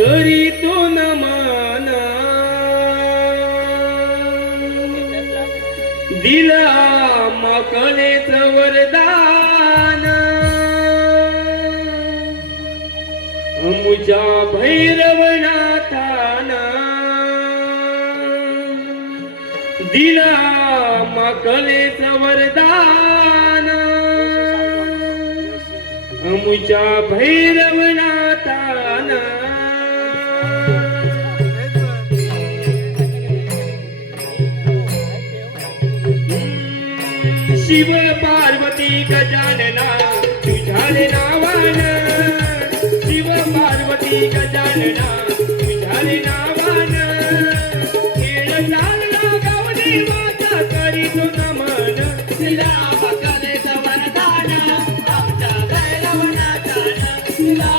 करीतो नमन दिला मकलेच वरदान. अमुजा भैरवनाथाना. दिला मकलेच वरदान. अमुच्या भैरवना शिव पार्वती गजानना तुझ्या रे नावान. शिव पार्वती गजानना तुझ्या रे नावान. खेळ चालला गावली माता करी तो नमन. तिला बघालेचं वरदान आमच्या गायला भैरवनाथान तिला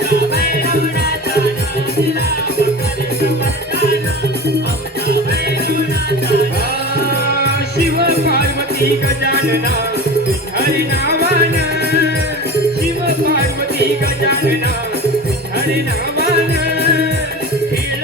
गजानना हरी नावाना शिव पार्वती गजानना हरी नावाना खेळ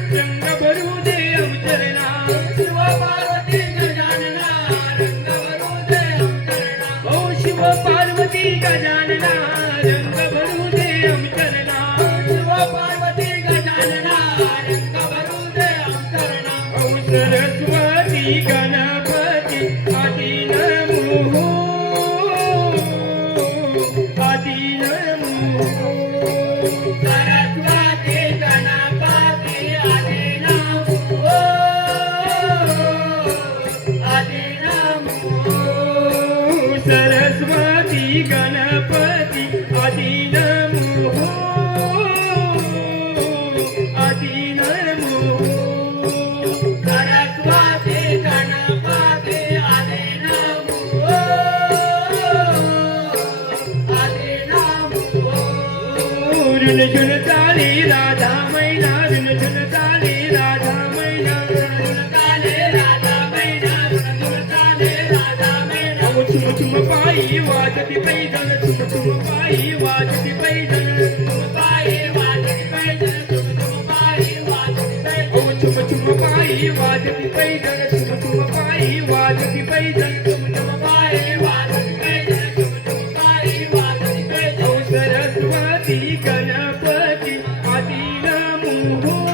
Chuma chuma pai, wa jati pai, jala chuma chuma pai. 네.